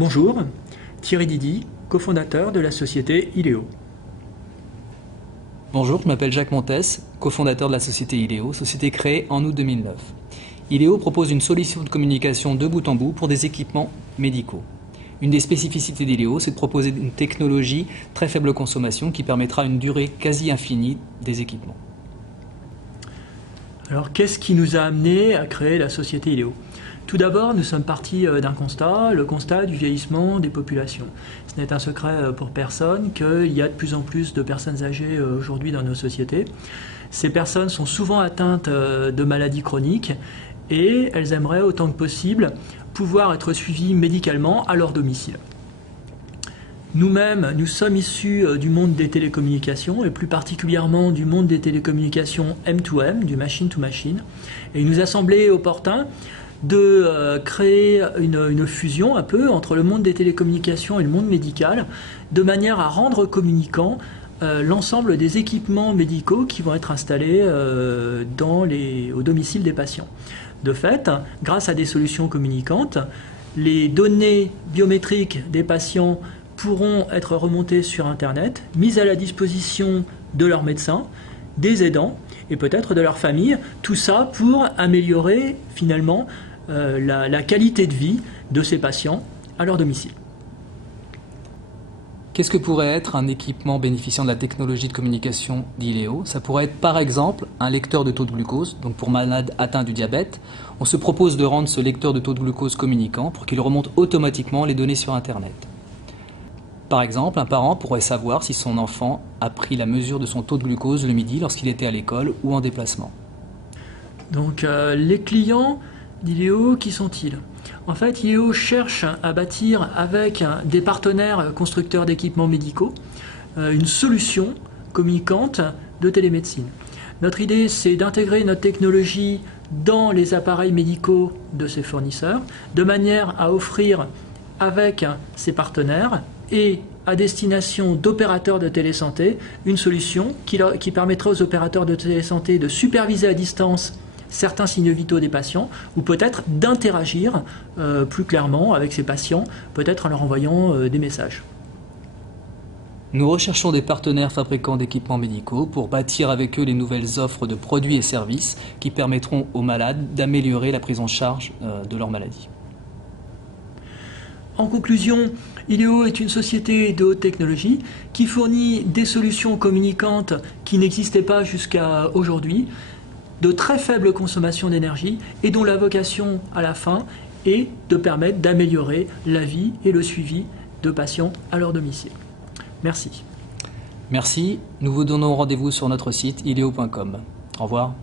Bonjour, Thierry Didy, cofondateur de la société Ileo. Bonjour, je m'appelle Jacques Montes, cofondateur de la société Ileo, société créée en août 2009. Ileo propose une solution de communication de bout en bout pour des équipements médicaux. Une des spécificités d'Ileo, c'est de proposer une technologie très faible consommation qui permettra une durée quasi infinie des équipements. Alors, qu'est-ce qui nous a amené à créer la société Ileo ? Tout d'abord, nous sommes partis d'un constat, le constat du vieillissement des populations. Ce n'est un secret pour personne qu'il y a de plus en plus de personnes âgées aujourd'hui dans nos sociétés. Ces personnes sont souvent atteintes de maladies chroniques et elles aimeraient autant que possible pouvoir être suivies médicalement à leur domicile. Nous-mêmes, nous sommes issus du monde des télécommunications et plus particulièrement du monde des télécommunications M2M, du machine to machine. Et il nous a semblé opportun de créer une fusion un peu entre le monde des télécommunications et le monde médical, de manière à rendre communicant l'ensemble des équipements médicaux qui vont être installés au domicile des patients. De fait, grâce à des solutions communicantes, les données biométriques des patients pourront être remontées sur Internet, mises à la disposition de leurs médecins, des aidants et peut-être de leur famille, tout ça pour améliorer finalement la qualité de vie de ces patients à leur domicile. Qu'est-ce que pourrait être un équipement bénéficiant de la technologie de communication d'Ileo ? Ça pourrait être par exemple un lecteur de taux de glucose, donc pour malades atteints du diabète. On se propose de rendre ce lecteur de taux de glucose communicant pour qu'il remonte automatiquement les données sur Internet. Par exemple, un parent pourrait savoir si son enfant a pris la mesure de son taux de glucose le midi lorsqu'il était à l'école ou en déplacement. Donc les clients d'Ileo, qui sont-ils ? En fait, Ileo cherche à bâtir avec des partenaires constructeurs d'équipements médicaux une solution communicante de télémédecine. Notre idée, c'est d'intégrer notre technologie dans les appareils médicaux de ces fournisseurs, de manière à offrir avec ces partenaires et à destination d'opérateurs de télésanté une solution qui permettra aux opérateurs de télésanté de superviser à distance certains signaux vitaux des patients, ou peut-être d'interagir plus clairement avec ces patients, peut-être en leur envoyant des messages. Nous recherchons des partenaires fabricants d'équipements médicaux pour bâtir avec eux les nouvelles offres de produits et services qui permettront aux malades d'améliorer la prise en charge de leur maladie. En conclusion, Ileo est une société de haute technologie qui fournit des solutions communicantes qui n'existaient pas jusqu'à aujourd'hui, de très faible consommation d'énergie et dont la vocation à la fin est de permettre d'améliorer la vie et le suivi de patients à leur domicile. Merci. Merci, nous vous donnons rendez-vous sur notre site ileo.com. Au revoir.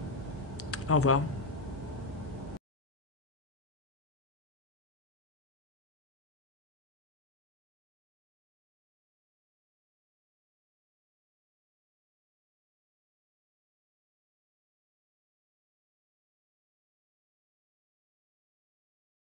Au revoir.